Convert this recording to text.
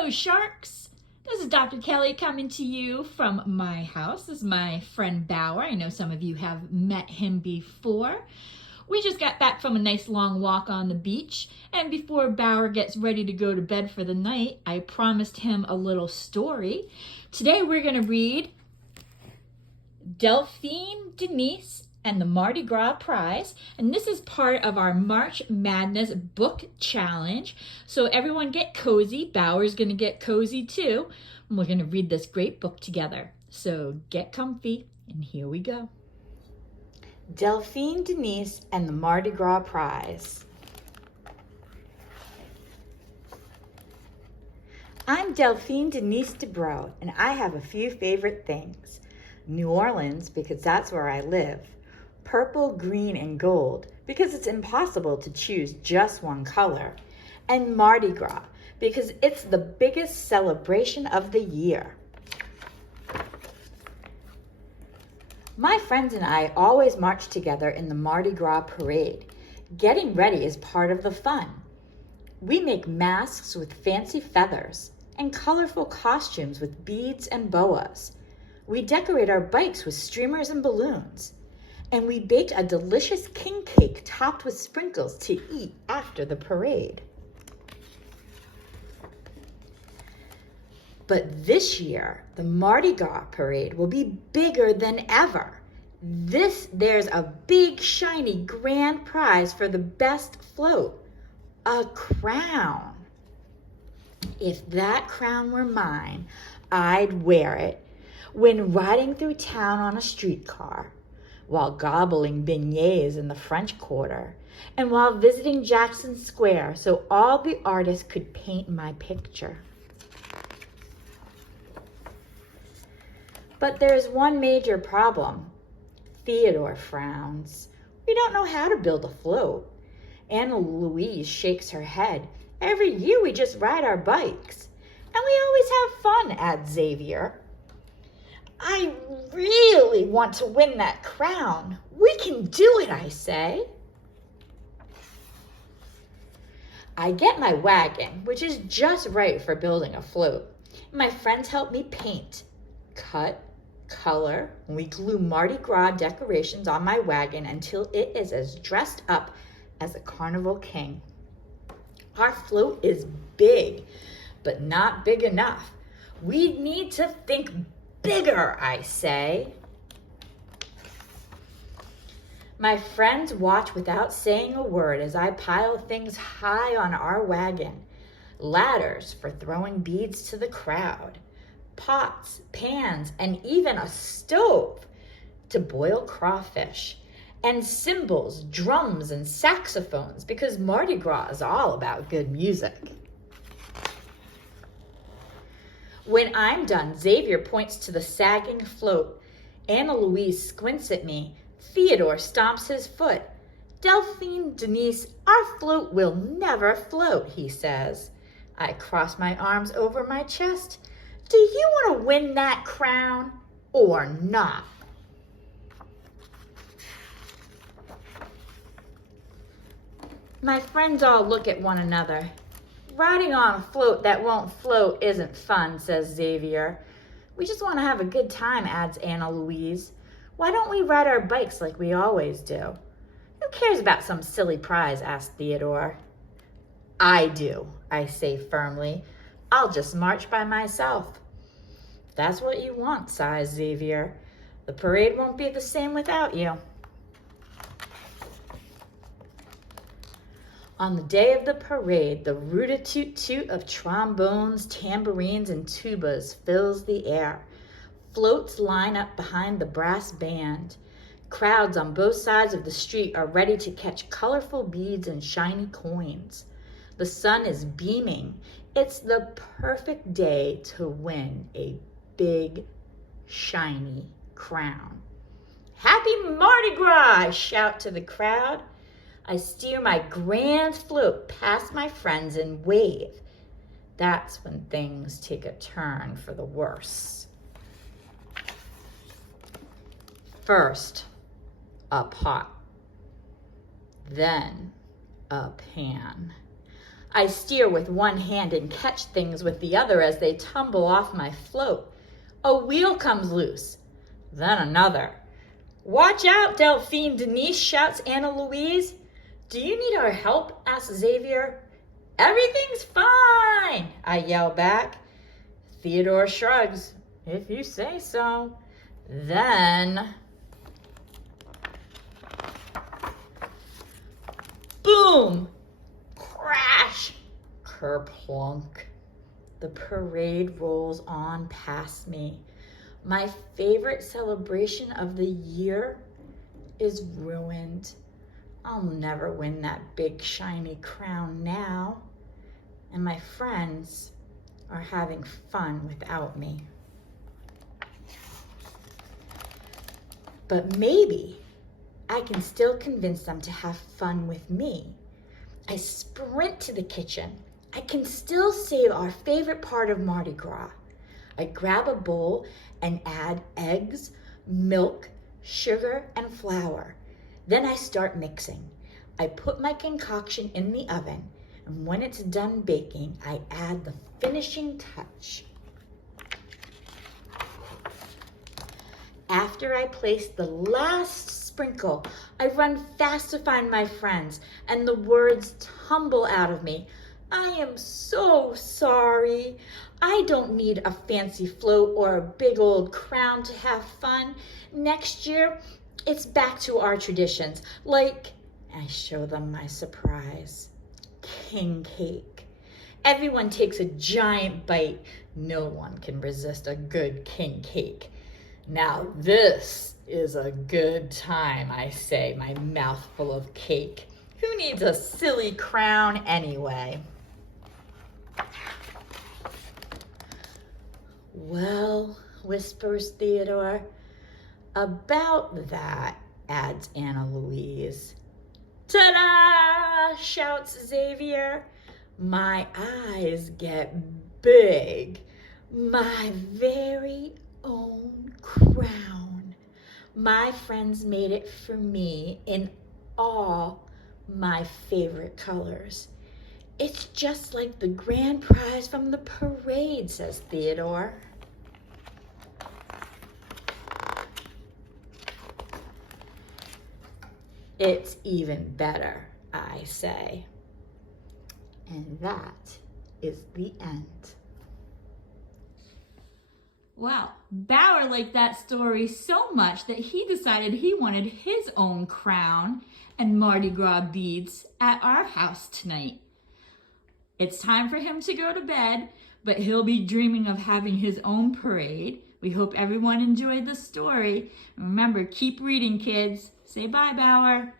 Hello, sharks. This is Dr. Kelly coming to you from my house. This is my friend Bauer. I know some of you have met him before. We just got back from a nice long walk on the beach, and before Bauer gets ready to go to bed for the night, I promised him a little story. Today we're going to read Delphine Denise and the Mardi Gras Prize, and this is part of our March Madness book challenge. So everyone get cozy. Bauer's gonna get cozy too, and we're gonna read this great book together. So get comfy, and here we go. Delphine Denise and the Mardi Gras Prize. I'm Delphine Denise DeBro, and I have a few favorite things. New Orleans, because that's where I live. Purple, green, and gold, because it's impossible to choose just one color. And Mardi Gras, because it's the biggest celebration of the year. My friends and I always march together in the Mardi Gras parade. Getting ready is part of the fun. We make masks with fancy feathers and colorful costumes with beads and boas. We decorate our bikes with streamers and balloons. And we baked a delicious king cake topped with sprinkles to eat after the parade. But this year, the Mardi Gras parade will be bigger than ever. There's a big, shiny, grand prize for the best float, a crown. If that crown were mine, I'd wear it when riding through town on a streetcar, while gobbling beignets in the French Quarter, and while visiting Jackson Square so all the artists could paint my picture. But there's one major problem. Theodore frowns. We don't know how to build a float. Anna Louise shakes her head. Every year we just ride our bikes. And we always have fun, adds Xavier. I really want to win that crown. We can do it, I say. I get my wagon, which is just right for building a float. My friends help me paint, cut, color, and we glue Mardi Gras decorations on my wagon until it is as dressed up as a carnival king. Our float is big, but not big enough. We need to think bigger, I say. My friends watch without saying a word as I pile things high on our wagon. Ladders for throwing beads to the crowd. Pots, pans, and even a stove to boil crawfish. And cymbals, drums, and saxophones, because Mardi Gras is all about good music. When I'm done, Xavier points to the sagging float. Anna Louise squints at me. Theodore stomps his foot. Delphine Denise, our float will never float, he says. I cross my arms over my chest. Do you want to win that crown or not? My friends all look at one another. Riding on a float that won't float isn't fun, says Xavier. We just want to have a good time, adds Anna Louise. Why don't we ride our bikes like we always do? Who cares about some silly prize, asked Theodore. I do, I say firmly. I'll just march by myself. If that's what you want, sighs Xavier. The parade won't be the same without you. On the day of the parade, the root-a-toot-toot of trombones, tambourines, and tubas fills the air. Floats line up behind the brass band. Crowds on both sides of the street are ready to catch colorful beads and shiny coins. The sun is beaming. It's the perfect day to win a big, shiny crown. Happy Mardi Gras, I shout to the crowd. I steer my grand float past my friends and wave. That's when things take a turn for the worse. First, a pot. Then, a pan. I steer with one hand and catch things with the other as they tumble off my float. A wheel comes loose, then another. "Watch out, Delphine Denise," shouts Anna Louise. "Do you need our help?" asks Xavier. "Everything's fine," I yell back. Theodore shrugs. "If you say so." Then, boom! Crash! Kerplunk! The parade rolls on past me. My favorite celebration of the year is ruined. I'll never win that big shiny crown now. And my friends are having fun without me. But maybe I can still convince them to have fun with me. I sprint to the kitchen. I can still save our favorite part of Mardi Gras. I grab a bowl and add eggs, milk, sugar, and flour. Then I start mixing. I put my concoction in the oven, and when it's done baking, I add the finishing touch. After I place the last sprinkle, I run fast to find my friends, and the words tumble out of me. "I am so sorry. I don't need a fancy float or a big old crown to have fun. Next year, it's back to our traditions, like," I show them my surprise, "king cake. Everyone takes a giant bite. No one can resist a good king cake. Now this is a good time," I say, my mouth full of cake. "Who needs a silly crown anyway?" "Well," whispers Theodore. "About that," adds Anna Louise. "Ta-da!" shouts Xavier. My eyes get big. My very own crown. My friends made it for me in all my favorite colors. "It's just like the grand prize from the parade," says Theodore. "It's even better," I say. And that is the end. Wow, Bauer liked that story so much that he decided he wanted his own crown and Mardi Gras beads at our house tonight. It's time for him to go to bed, but he'll be dreaming of having his own parade. We hope everyone enjoyed the story. Remember, keep reading, kids. Say bye, Bauer.